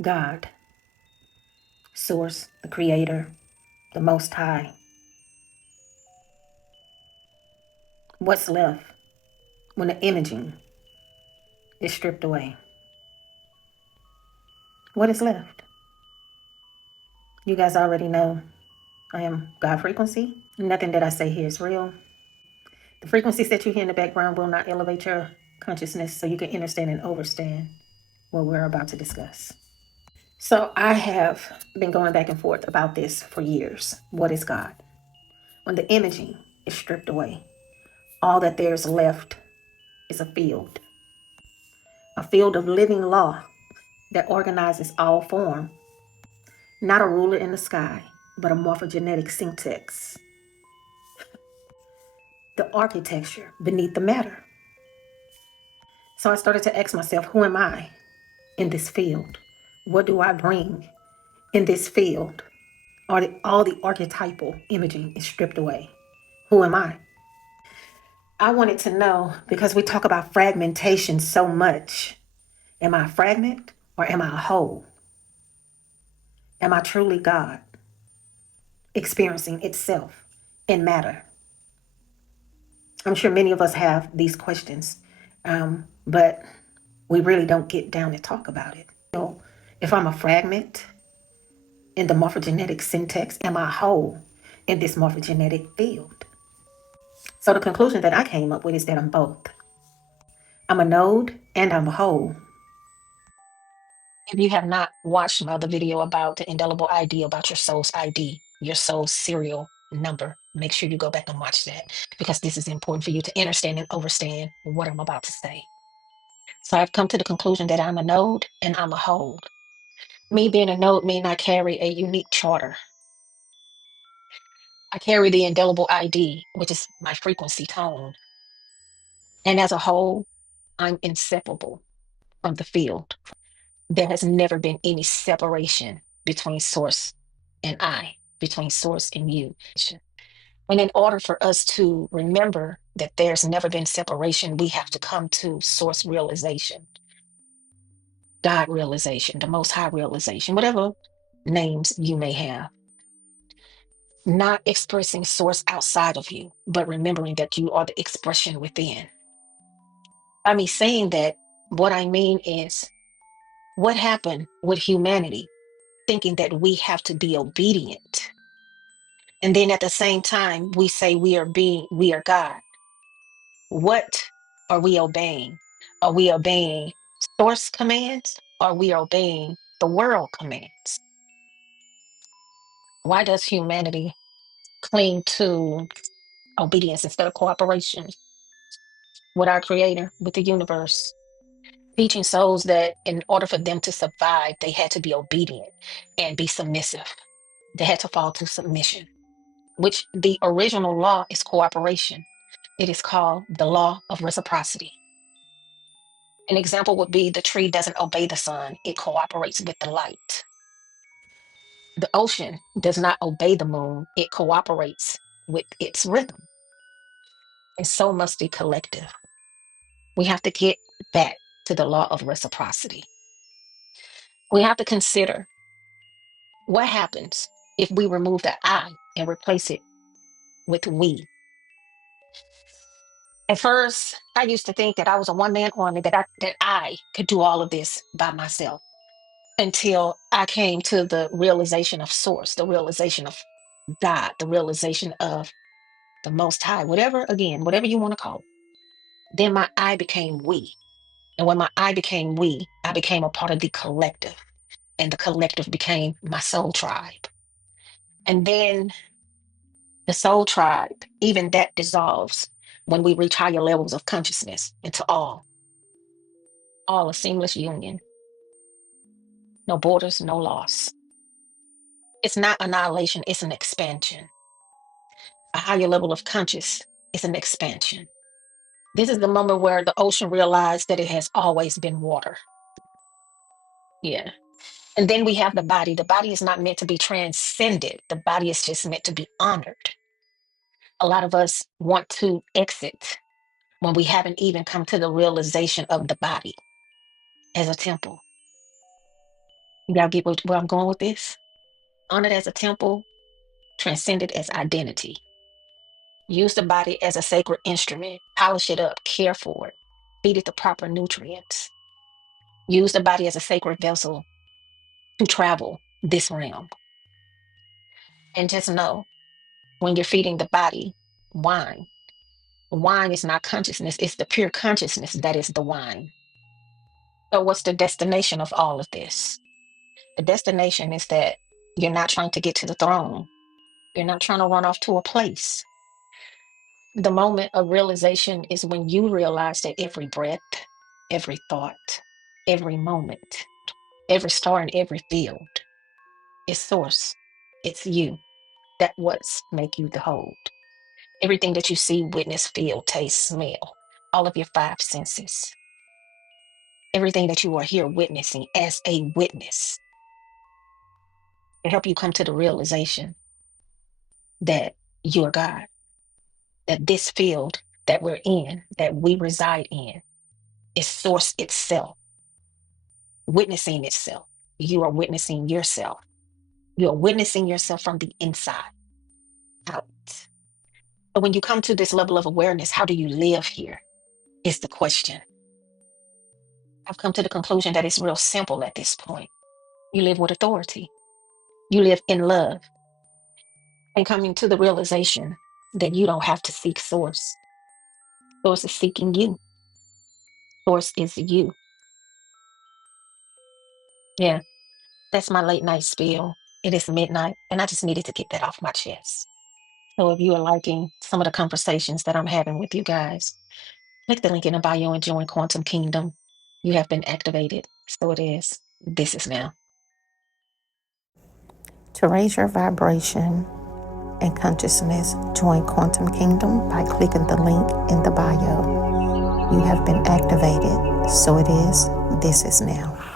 God, Source, the Creator, the Most High. What's left when the imaging is stripped away? What is left? You guys already know I am God frequency. Nothing that I say here is real. The frequencies that you hear in the background will not elevate your consciousness so you can understand and overstand what we're about to discuss. So I have been going back and forth about this for years. What is God? When the imaging is stripped away, all that there's left is a field of living law that organizes all form, not a ruler in the sky, but a morphogenetic syntax, the architecture beneath the matter. So I started to ask myself, who am I in this field? What do I bring in this field? All the archetypal imaging is stripped away. Who am I? I wanted to know because we talk about fragmentation so much. Am I a fragment or am I a whole? Am I truly God experiencing itself in matter? I'm sure many of us have these questions, but we really don't get down and talk about it. So if I'm a fragment in the morphogenetic syntax, am I whole in this morphogenetic field? So the conclusion that I came up with is that I'm both. I'm a node and I'm a whole. If you have not watched my other video about the indelible ID, about your soul's ID, your soul's serial number, make sure you go back and watch that because this is important for you to understand and overstand what I'm about to say. So I've come to the conclusion that I'm a node and I'm a whole. Me being a node means I carry a unique charter. I carry the indelible ID, which is my frequency tone. And as a whole, I'm inseparable from the field. There has never been any separation between source and I, between source and you. And in order for us to remember that there's never been separation, we have to come to source realization, God realization, the most high realization, whatever names you may have. Not expressing source outside of you, but remembering that you are the expression within. By me saying that, what I mean is what happened with humanity, thinking that we have to be obedient. And then at the same time, we say we are God. What are we obeying? Are we obeying source commands? Or are we obeying the world commands? Why does humanity cling to obedience instead of cooperation with our creator, with the universe? Teaching souls that in order for them to survive, they had to be obedient and be submissive. They had to fall to submission, which the original law is cooperation. It is called the Law of Reciprocity. An example would be the tree doesn't obey the sun, it cooperates with the light. The ocean does not obey the moon, it cooperates with its rhythm. And so must the collective. We have to get back to the law of reciprocity. We have to consider what happens if we remove the I and replace it with we. At first, I used to think that I was a one-man army, that I could do all of this by myself until I came to the realization of source, the realization of God, the realization of the Most High, whatever, again, whatever you want to call it. Then my I became we. And when my I became we, I became a part of the collective. And the collective became my soul tribe. And then the soul tribe, even that dissolves when we reach higher levels of consciousness into all a seamless union. No borders, no loss. It's not annihilation, it's an expansion. A higher level of conscious is an expansion. This is the moment where the ocean realized that it has always been water. Yeah. And then we have the body. The body is not meant to be transcended. The body is just meant to be honored. A lot of us want to exit when we haven't even come to the realization of the body as a temple. Y'all get where I'm going with this? Honored as a temple, transcended as identity. Use the body as a sacred instrument, polish it up, care for it, feed it the proper nutrients. Use the body as a sacred vessel to travel this realm. And just know when you're feeding the body wine, wine is not consciousness, it's the pure consciousness that is the wine. So, what's the destination of all of this? The destination is that you're not trying to get to the throne, you're not trying to run off to a place. The moment of realization is when you realize that every breath, every thought, every moment, every star in every field is source. It's you. That what's make you the whole. Everything that you see, witness, feel, taste, smell, all of your five senses, everything that you are here witnessing as a witness to help you come to the realization that you are God, that this field that we're in, that we reside in, is source itself, witnessing itself. You are witnessing yourself. You are witnessing yourself from the inside out. But when you come to this level of awareness, how do you live here is the question. I've come to the conclusion that it's real simple at this point. You live with authority. You live in love. And coming to the realization that you don't have to seek source. Source is seeking you. Source is you. Yeah, that's my late night spiel. It is midnight, and I just needed to get that off my chest. So if you are liking some of the conversations that I'm having with you guys, click the link in the bio and join Quantum Kingdom. You have been activated. So it is. This is now. To raise your vibration and consciousness, join Quantum Kingdom by clicking the link in the bio. You have been activated. So it is. This is now.